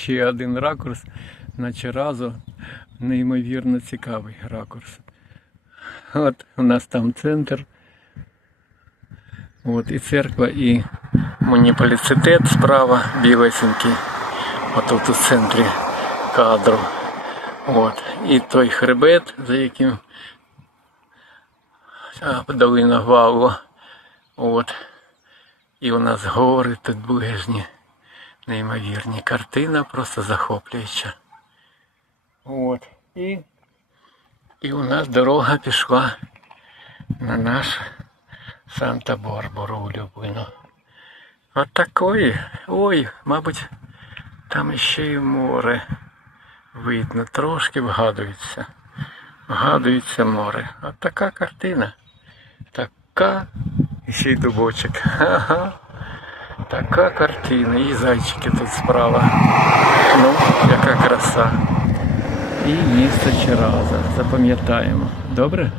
ще один ракурс на Черазу. Неймовірно цікавий ракурс. От у нас там центр. От і церква, і муніципалітет справа білесенький. Отут у центрі кадру. От. І той хребет, за яким долина Валу. От. І у нас гори тут ближні. Неймовірні. Картина просто захоплююча. От. І, і у нас дорога пішла на наш Санта-Барбару улюблену. От такої. Ой, мабуть, там іще й море. Видно, трошки вгадується. Вгадується море. От така картина. Така і ще й дубочок. Ага. Така картина. І зайчики тут справа. Ну, яка краса. І місто Чераза. Запам'ятаємо. Добре?